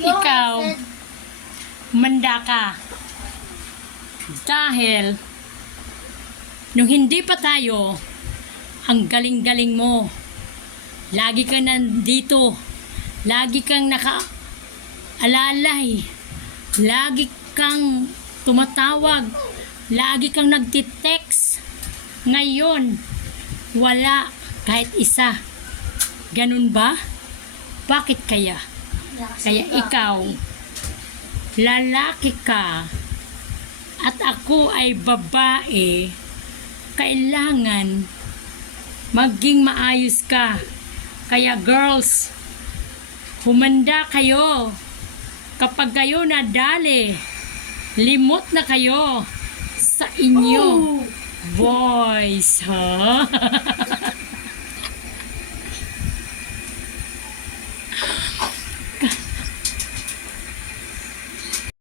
ikaw, manda ka. Dahil, nung hindi pa tayo, ang galing-galing mo. Lagi kang nandito. Lagi kang naka-alalay. Lagi kang tumatawag. Lagi kang nagtitext. Ngayon, wala kahit isa. Ganun ba? Bakit kaya? Kaya ikaw, lalaki ka at ako ay babae, kailangan maging maayos ka. Kaya girls, humanda kayo. Kapag kayo nadali, limot na kayo sa inyo boys, ha?